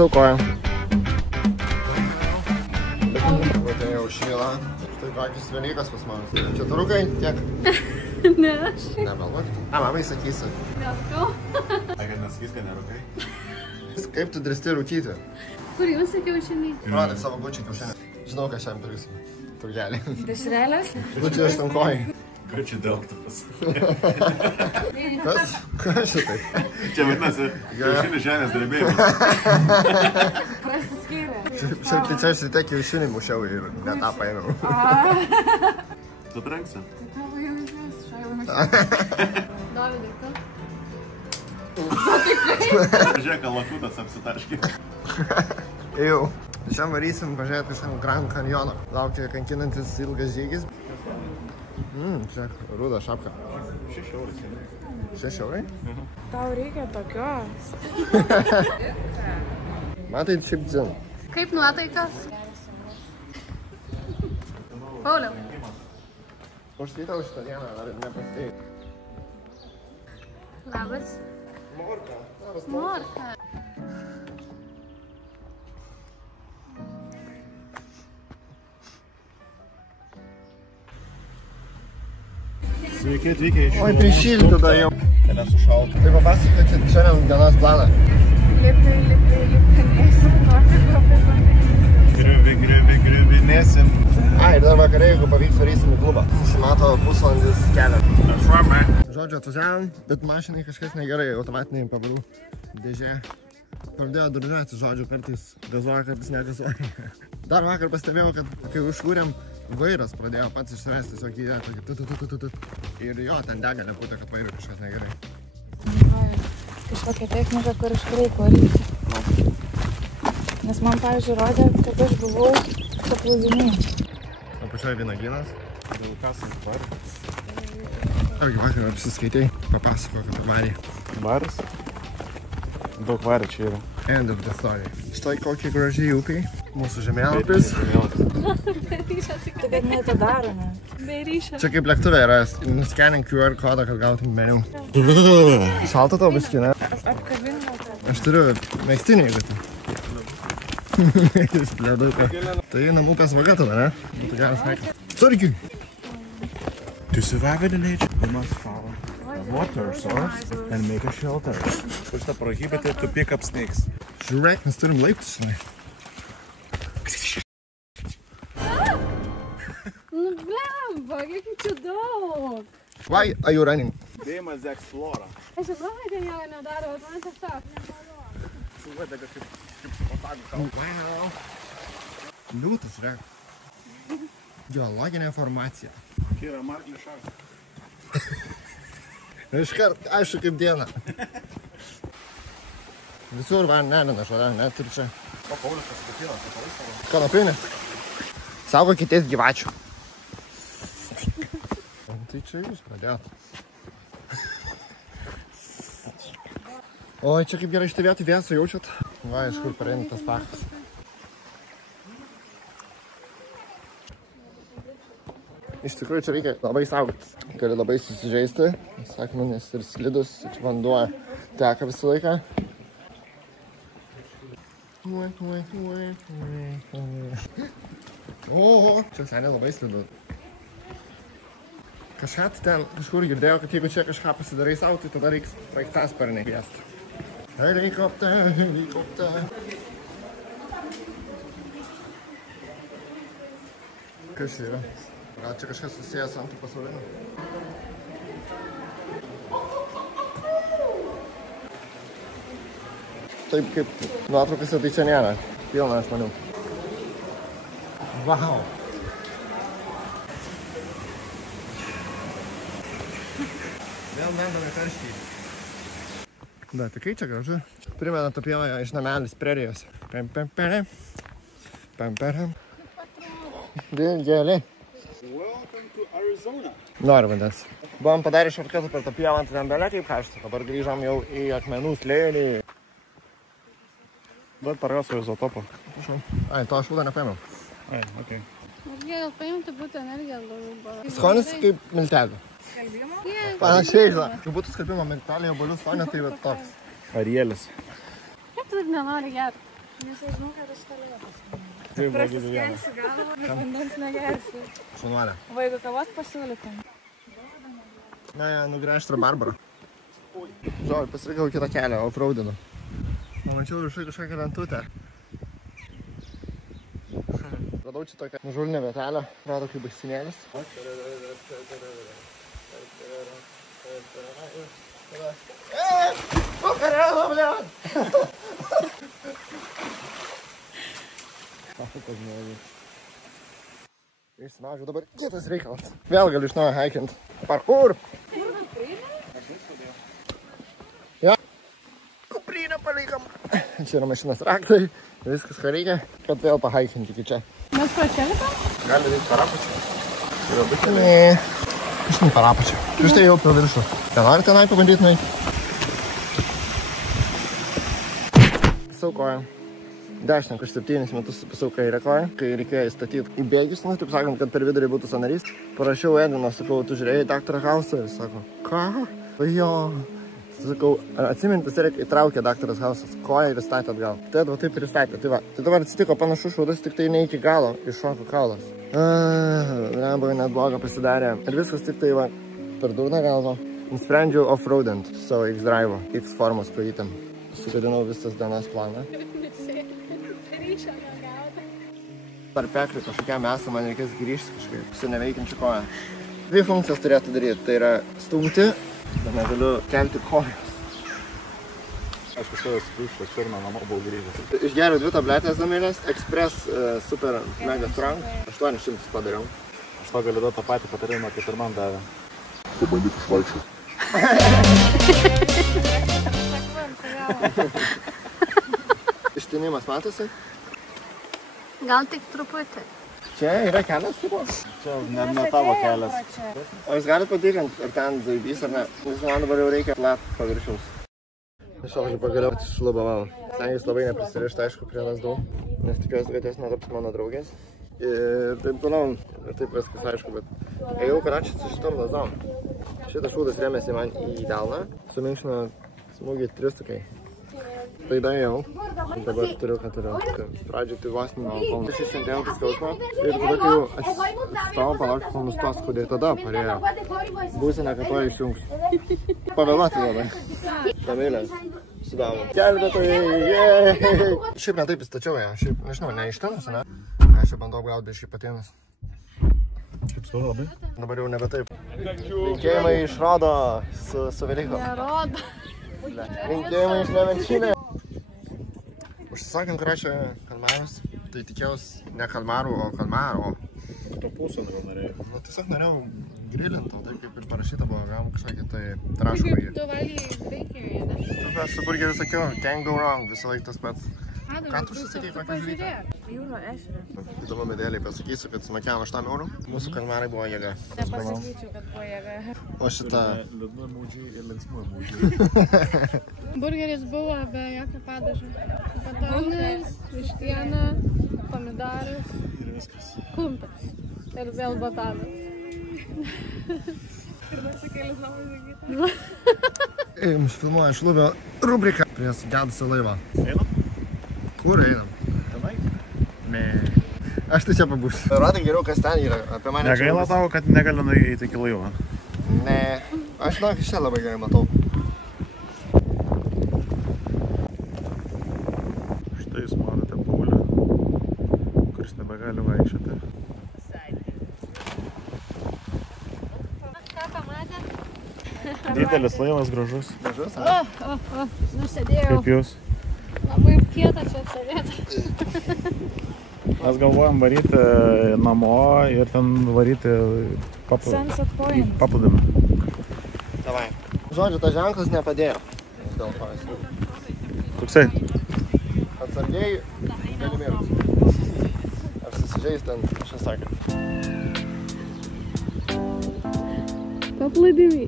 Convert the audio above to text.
savo kojom. Tai jau šyla. Tai kokius Velykas pas manis. Čia tu rūkai tiek? Ne, aš. Nemeluok. Mamai sakysi. Nesakau. Ai, kad nesakys, kad nerūkai? Kaip tu drįsti rūkyti? Kur jūsų kiaušiniai? Rodai savo gučiai kiaušinį. Žinau, ką šiandien pirksiu. Turgelį. Dešrelės? Gučiai aš tam kojai. Gučiai delktupas. Kas? Kas šitai? Čia vadinasi kiaušinių žemės drebėjimas. Prasiskyrė. Šiaip tai čia aš ir tiek kiaušinį mušiau ir ne tą paėmiau. Tu trenksi? Tai tavo jausmės, šailmas. Davidai, tu? Žiūrėk, kalakutas apsitarškė. Jau. Šiandien varysim pažiūrėti kažkam Grand Canyoną. Laukia kankinantis ilgas žygis. Čia ruda šapka. 6 eurai. 6 eurai? Tau reikia tokios. Man tai šiaip dzin. Kaip nuotaikas? Pauliau. Užskaitau šitą dieną, ar nepastėjai? Labas. Morka. Morka. Sveiki atvykę iš Oi, prišilti tada jau. Tai nesušalta. Tai papasakokit šiandien dienos planą. Lipi, nesim Griuvinėsim. Ai, ir dar vakarai, jeigu pavyks, varysim į klubą. Nusimato pusvalandis kelią. Žodžiu, atvažiavom, bet mašinai kažkas negerai, automatiniai pavarų dėžė. Pradėjo durniuoti, žodžiu, kartais gazuoja, kartais negazuoja. Dar vakar pastebėjau, kad kai užkūrėm, vairas pradėjo pats iš savęs tiesiog įdėti tokį tut. Ir jo, ten dega neputė, kad vairui kažkas negerai. Kažkokia technika, kur iš reikia varyti. Nes man, pavyzdžiui, rodė, kad aš buvau paplūdimy. O pačioj vynagynas. Dėl kas ant varų? Argi vakar apsiskaitei, papasakok apie varį. Varis? Daug vario čia yra. End of the story. Štai kokie gražiai upiai. Mūsų žemėlapis. Tai kad neatidarome. Be ryšio. Čia kaip lėktuvė yra, nuskenink QR kodą, kad gautum meniu. Šalta tau biškį, ne? Apkabinau tą. Aš turiu megztinį, jeigu tu. Leduką. Tai namų upės vaga tada, ne? Būtų geras haikas. Sargiui! To survive in nature, you must follow a water source and make a shelter. Už tą prohibited to pick up snakes. Žiūrėk, mes turim laiptus, žinai. Nu, blemba, kiek čia daug. Why are you running? Dėjimas Explorer. Aš suprantu, kad nieko nedaro, bet man tiesiog nemalonu. Suvedė kažkaip Wow. Liūtas, žiūrėk. Geologinė formacija. Čia yra marklių šakas. Iškart, aišku, kaip diena. Visur van nelina šalia, net ir čia. O Paulius pasikatino, tai Paulius savo. Kanapinė. Saugokitės gyvačių. Tai čia jūs pradėjot. Oi, čia kaip gerai šitą vietą vėsą jaučiat. Va, iš kur pareina tas pakas. Iš tikrųjų, čia reikia labai saugotis. Gali labai susižeisti. Sakmanis ir slidus, čia vanduo teka visą laiką. O, čia seniai labai slidu. Kažką ten kažkur girdėjau, kad jeigu čia kažką pasidarai savo, tai tada reiks sraigtasparnį kviesti. Helikopter. Kas čia yra? Gal čia kažkas susijęs ant tų pasaulinių? Taip kaip nuotraukose, tai čia nėra. Pilna žmonių. Vau! Vėl mendame karštį. Da, tai kai čia gražu. Primena tą pievą iš namelis prerijose. Pam. Gėlė. Welcome to Arizona. Noriu vandens. Buvom padarę šortkatą per tą pievą, tai ten belė kaip karštą. Dabar grįžom jau į akmenų slėnį. Bet paragausiu izotopą. Ai, to aš būdą nepaėmiau. Ai, okei. Gal paimti būtų energiją labiau. Skonis kaip miltelių. Skalbimo? Panašiai, kai būtų skalbimo milteliai, obolių skonio, tai va toks. Arielis. Kaip tu nenori gerti? Nes aš žinau, kad aš talėtas. Taip, Prasiskelsiu galvą, bet vandens negersiu. Šunuolė. O jeigu kavos pasiūlytum? Ne, nugręžt rabarbarą. Žodžiu, pasirinkau kitą kelią, offroadinu. Pamačiau viršai kažkokią lentutę. Radau čia tokią nužulinę vietelę, rado kaip baigsinėlis. Pakarėlo, bliad! Išsinaudžiu dabar kitas reikalas. Vėl galiu iš naujo haikint. Parkour! Ja. Kuprinę palikam. Čia yra mašinos raktai. Viskas, ką reikia, kad vėl pahaikinti iki čia. Mes pro čia lipam? Gali daryti parapačią. Ne, aš ne parapačią. Prieš tai jau per viršų. Ką nori tenai pabandyti nueiti? Pasau koją. Dešinę, kaž 7 metus pasau kairę koją, kai reikėjo įstatyti į bėgius, nu, taip sakant, kad per vidurį būtų sąnarys. Parašiau Edino, sakau, tu žiūrėjai Dr. House ir sako, ką? Jo. Sakau, atsimintis ir įtraukė Dr. House'as koją ir įstatė atgal. Tai va taip ir įstatė. Tai va, tai dabar atsitiko panašus šūdas, tik tai ne iki galo iššoko kaulas. Lembai net blogo pasidarė. Ir viskas tik tai va, per durną galvo. Nusprendžiau off-roadint savo X-Drive'o, X-formos kojytėm. Sugadinau visas dienas planą. Per pekrį kažkokiam esą man reikės grįžti kažkaip su neveikiančiu koją. 2 funkcijas turėtų daryti. Tai yra stumti, bet negaliu kelti kojos. Aš kažkada sugrįžęs pirmą namo buvau grįžęs. Išgeriau 2 tabletės Zamilės, Express Super Mega Strong. 800 padariau. Aš to galiu duoti tą patį patarimą, kaip ir man davė. Pabandyk išvaikščioti. Ištinimas matosi? Gal tik truputį. Čia yra kelias tipo? Čia ne tavo kelias. O jūs galite patikrinti, ar ten zaibys ar ne? Nes man dabar jau reikia flat paviršiaus. Aš pagaliau šlubavau. Stengiuosi labai neprisirišti, aišku, prie lasdų, nes tikiuosi, kad jos netaps mano draugės. Ir taip toliau, ir taip viskas aišku, bet ėjau karačiai su šitom lasdom. Šitas šūdas rėmėsi man į delną, suminkšino smūgį 3 sukai. Tai daėjau, dabar turiu, ką turiu. Pradžiai tai vos nuo kalnų. Aš įsintėjau tą skausmą ir tada, kai jau atsistau, palaukti, kol nustos skudė, tada parėjo. Būsime, kad to išjungs. Pavėluoti labai. Tamėlės. Sudavo. Gelbėtojai, jėj! Šiaip ne taip įstačiau ją, šiaip, nežinau, ne ištinusi, ne? Aš čia bandau gauti biškį patienas. Šiaip skauda labai? Dabar jau nebe taip. Linkėjimai iš Rodo su Velyko. Nerodo. Linkėjimai iš Nemenčinė. Užsisakėm karačią kalmarus, tai tikėjausi ne kalmarų, o kalmaro. Kapusą norėjau. Nu, tiesiog norėjau grilinti, taip kaip ir parašyta buvo, gavom kažkokį tai traškų į. Tu valyji bakeryje, ne? Aš su burgeriu sakiau, can't go wrong, visą laiką tas pats. Ką tu užsisakei, kokią žuvytę? Jūro ešerį. Įdomu medėliai pasakysiu, kad sumokėjom 8 eurų. Mūsų kalmarai buvo jėga. Nepasakyčiau, kad buvo jėga. O šita... Liūdna mūdžiai ir linksma mūdžiai. Burgeris buvo be jokio padažo. Batonas, vištiena, pomidoras, Ir viskas. kumpis. Ir vėl batonas. Ir nusikėlis labai sakyti. Jums filmuoja šlubio rubriką prie sugedusio laivą. Einam? Kur einam? Tenai? Ne. Aš tai čia pabūsiu. Rodai geriau, kas ten yra. Apie mane Negaila tavo, kad negaliu nueiti iki laivo. Ne. Aš žinok, iš čia labai gerai matau. Štai jūs matote Paulį, kuris nebegali vaikščioti. Ką pamatėt? Didelis laivas, gražus. Gražus, a? Nusėdėjau. Kaip jūs? Labai kieta čia atsivėti. Mes galvojam varyti namo ir ten varyti Sunset Point. paplūdimį. Davai. Žodžiu, tas ženklas nepadėjo. Dėl to esu. Koksai? Atsargiai gali mirti. Ar susižeis ten, aš nesakė. Paplūdimį.